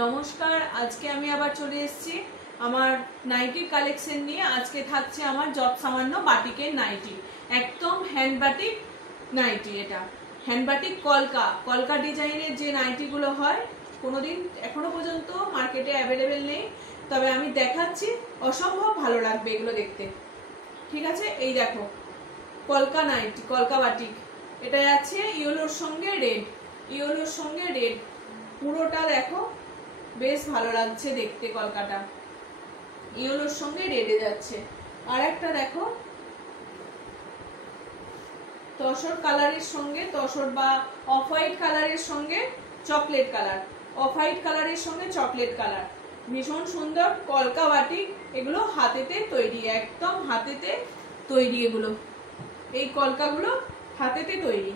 নমস্কার, আজকে আমি আবার চলে এসেছি আমার নাইটির কালেকশন নিয়ে। আজকে থাকছে আমার জব সামান্য বাটিকের নাইটি, একদম হ্যান্ড বাটিক নাইটি। এটা হ্যান্ড বাটিক কলকা ডিজাইনের যে নাইটিগুলো হয়, কোনোদিন এখনো পর্যন্ত মার্কেটে অ্যাভেলেবেল নেই, তবে আমি দেখাচ্ছি, অসম্ভব ভালো লাগবে এগুলো দেখতে। ঠিক আছে, এই দেখো কলকা নাইটি, কলকা বাটিক। এটা আছে ইয়েলোর সঙ্গে রেড, পুরোটা দেখো বেশ ভালো লাগছে দেখতে। কলকাটা ইয়েলোর সঙ্গে রেডে যাচ্ছে। আর একটা দেখো তসর কালারের সঙ্গে, তসর বা অফ হোয়াইট কালারের সঙ্গে চকলেট কালার, ভীষণ সুন্দর কলকা বাটিক। এগুলো হাতেতে তৈরি, একদম হাতেতে তৈরি। এগুলো এই কলকাগুলো হাতেতে তৈরি।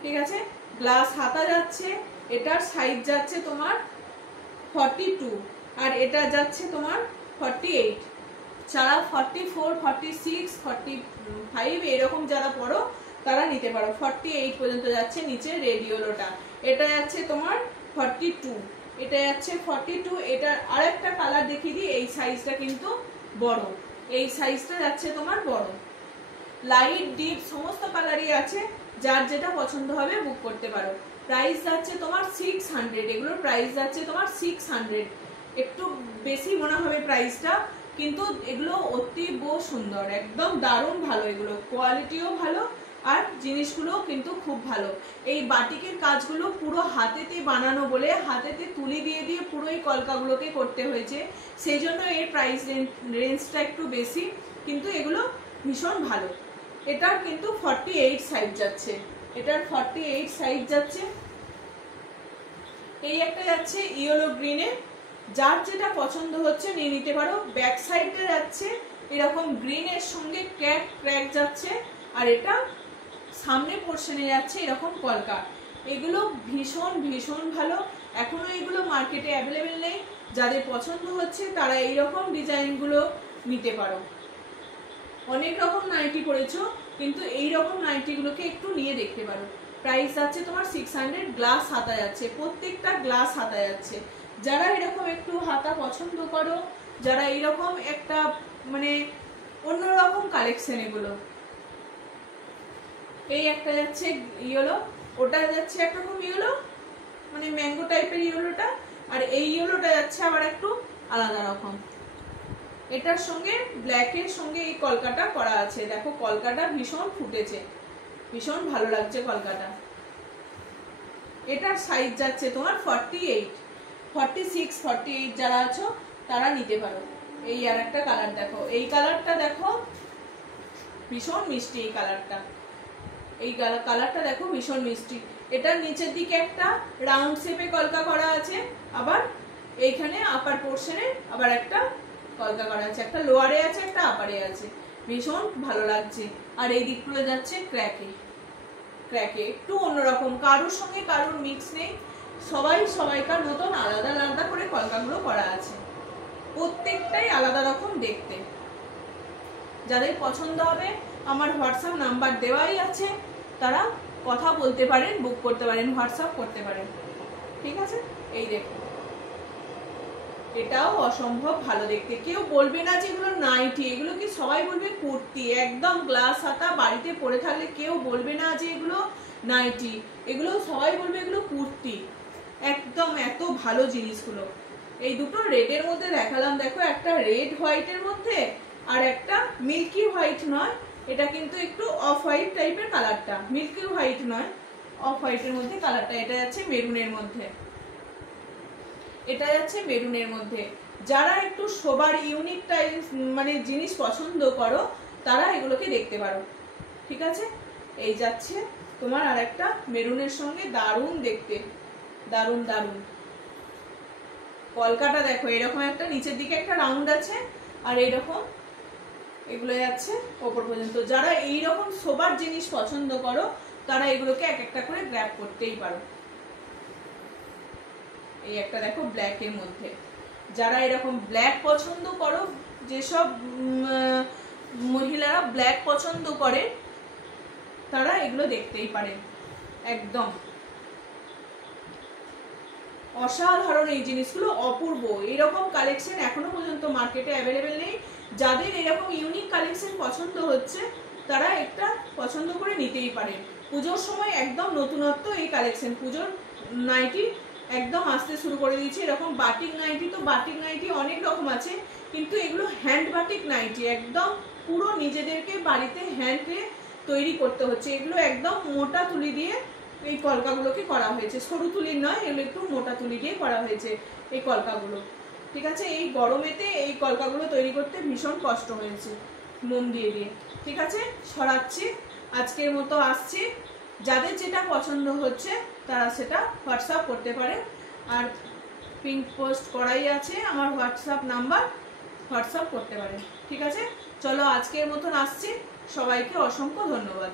ঠিক আছে, গ্লাস হাতা যাচ্ছে। এটার সাইজ যাচ্ছে তোমার 42 আর এটা যাচ্ছে তোমার 48। যারা 44, 46, 45 এরকম যারা পড়ো তারা নিতে পারো। 48 পর্যন্ত যাচ্ছে নিচে রেডিওলোটা। এটা যাচ্ছে তোমার 42, এটা যাচ্ছে 42। এটার আরেকটা কালার দেখিয়ে দিই। এই সাইজটা কিন্তু বড়, এই সাইজটা যাচ্ছে তোমার বড়। লাইট ডিপ সমস্ত কালারই আছে, যার যেটা পছন্দ হবে বুক করতে পারো। প্রাইস যাচ্ছে তোমার 600। এগুলোর প্রাইস যাচ্ছে তোমার 600। একটু বেশি মনে হবে প্রাইসটা, কিন্তু এগুলো অতীব সুন্দর, একদম দারুণ ভালো। এগুলো কোয়ালিটিও ভালো আর জিনিসগুলো কিন্তু খুব ভালো। এই বাটিকের কাজগুলো পুরো হাতেতে বানানো বলে হাতেতে তুলি দিয়ে দিয়ে পুরো এই কলকাগুলোকে করতে হয়েছে, সেই জন্য এর প্রাইস রেঞ্জটা একটু বেশি, কিন্তু এগুলো ভীষণ ভালো। এটার কিন্তু 48 সাইজ যাচ্ছে, এটার 48 সাইজ যাচ্ছে। এই একটা যাচ্ছে ইয়েলো গ্রিনে, যার যেটা পছন্দ হচ্ছে নিয়ে নিতে পারো। ব্যাক সাইডে যাচ্ছে এরকম গ্রিনের সঙ্গে ক্র্যাক যাচ্ছে, আর এটা সামনে পোর্শনে যাচ্ছে এরকম কলকা। এগুলো ভীষণ ভীষণ ভালো। এখনো এগুলো মার্কেটে অ্যাভেলেবেল নেই, যাদের পছন্দ হচ্ছে তারা এইরকম ডিজাইনগুলো নিতে পারো। অনেক রকম নাইটি পরেছো, কিন্তু এই রকম নাইটিগুলোকে একটু নিয়ে দেখতে পারো। প্রাইস যাচ্ছে তোমার 600। গ্লাস হাতা যাচ্ছে, প্রত্যেকটা গ্লাস হাতা যাচ্ছে। যারা এরকম একটু হাতা পছন্দ করো, যারা এইরকম একটা মানে অন্যরকম কালেকশন, এগুলো এই একটা যাচ্ছে ইয়েলো, ওটা যাচ্ছে একরকম ইয়েলো মানে ম্যাঙ্গো টাইপের ইয়েলোটা, আর এই ইয়েলোটা যাচ্ছে আবার একটু আলাদা রকম। এটার সঙ্গে ব্ল্যাকের সঙ্গে এই কলকাটা করা আছে। দেখো কলকাটা ভীষণ ফুটেছে, ভীষণ ভালো লাগছে কলকাটা। এটার সাইজ যাচ্ছে তোমার 48, 46, 48 যারা আছো তারা নিতে পারো। এই আর একটা কালার দেখো, এই কালারটা দেখো ভীষণ মিষ্টি। এই কালারটা, এই কালারটা দেখো ভীষণ মিষ্টি। এটার নিচের দিকে একটা রাউন্ড শেপে কলকা করা আছে, আবার এইখানে আপার পোর্শনে আবার একটা কলকা করা আছে, একটা লোয়ারে আছে একটা আপারে আছে। ভীষণ ভালো লাগছে। আর এই দিকগুলো যাচ্ছে ক্র্যাকে, একটু অন্যরকম, কারোর সঙ্গে কারোর মিক্স নেই, সবাইকার মতন আলাদা আলাদা করে কলকাগুলো করা আছে, প্রত্যেকটাই আলাদা রকম দেখতে। যাদের পছন্দ হবে আমার হোয়াটসঅ্যাপ নাম্বার দেওয়াই আছে, তারা কথা বলতে পারেন, বুক করতে পারেন, হোয়াটসঅ্যাপ করতে পারেন। ঠিক আছে, এই দেখো এটাও অসম্ভব ভালো দেখতে। কেউ বলবে না যে এগুলো নাইটি, এগুলো কি সবাই বলবে কুর্তি। একদম গ্লাস হাতা, বাড়িতে পরে থাকলে কেউ বলবে না যে এগুলো নাইটি, এগুলো সবাই বলবে এগুলো কুর্তি। একদম এত ভালো জিনিসগুলো। এই দুটো রেডের মধ্যে দেখালাম, দেখো একটা রেড হোয়াইটের মধ্যে আর একটা মিল্কি হোয়াইট নয়, এটা কিন্তু একটু অফ হোয়াইট টাইপের কালারটা, মিল্কি হোয়াইট নয়, অফ হোয়াইটের মধ্যে কালারটা। এটা যাচ্ছে মেরুনের মধ্যে, এটা যাচ্ছে মেরুনের মধ্যে। যারা একটু সোবার ইউনিক টাইপ মানে জিনিস পছন্দ করো তারা এগুলোকে দেখতে পারো। ঠিক আছে, এই যাচ্ছে তোমার আর একটা মেরুনের সঙ্গে, দারুণ দেখতে, দারুণ দারুণ। কলকাটা দেখো এরকম একটা নিচের দিকে একটা রাউন্ড আছে, আর এইরকম এগুলো যাচ্ছে ওপর পর্যন্ত। যারা এইরকম সোবার জিনিস পছন্দ করো তারা এগুলোকে এক একটা করে গ্র্যাব করতেই পারো। এই একটা দেখো ব্ল্যাকের মধ্যে, যারা এরকম ব্ল্যাক পছন্দ করো, যেসব মহিলারা ব্ল্যাক পছন্দ করে তারা এগুলো দেখতেই পারেন। একদম অসাধারণ এই জিনিসগুলো, অপূর্ব। এরকম কালেকশন এখনো পর্যন্ত মার্কেটে অ্যাভেলেবেল নেই। যাদের এরকম ইউনিক কালেকশন পছন্দ হচ্ছে তারা একটা পছন্দ করে নিতেই পারেন। পুজোর সময় একদম নতুনত্ব এই কালেকশন। পুজোর নাইটি একদম আসতে শুরু করে দিয়েছি। এরকম বাটিক নাইটি, তো বাটিক নাইটি অনেক রকম আছে, কিন্তু এগুলো হ্যান্ড বাটিক নাইটি, একদম পুরো নিজেদেরকে বাড়িতে হ্যান্ডে তৈরি করতে হচ্ছে। এগুলো একদম মোটা তুলি দিয়ে এই কলকাগুলোকে করা হয়েছে, সরু তুলির নয়, এগুলো একটু মোটা তুলি দিয়ে করা হয়েছে এই কলকাগুলো। ঠিক আছে, এই গরমেতে এই কলকাগুলো তৈরি করতে ভীষণ কষ্ট হয়েছে মোম দিয়ে দিয়ে। ঠিক আছে, সরাচ্ছি, আজকের মতো আসছি। যাদের যেটা পছন্দ হচ্ছে তারা সেটা হোয়াটসঅ্যাপ করতে পারে। আর পিঙ্ক পোস্ট করাই আছে আমার হোয়াটসঅ্যাপ নাম্বার, হোয়াটসঅ্যাপ করতে পারে। ঠিক আছে, চলো আজকের মতন আসছি। সবাইকে অসংখ্য ধন্যবাদ।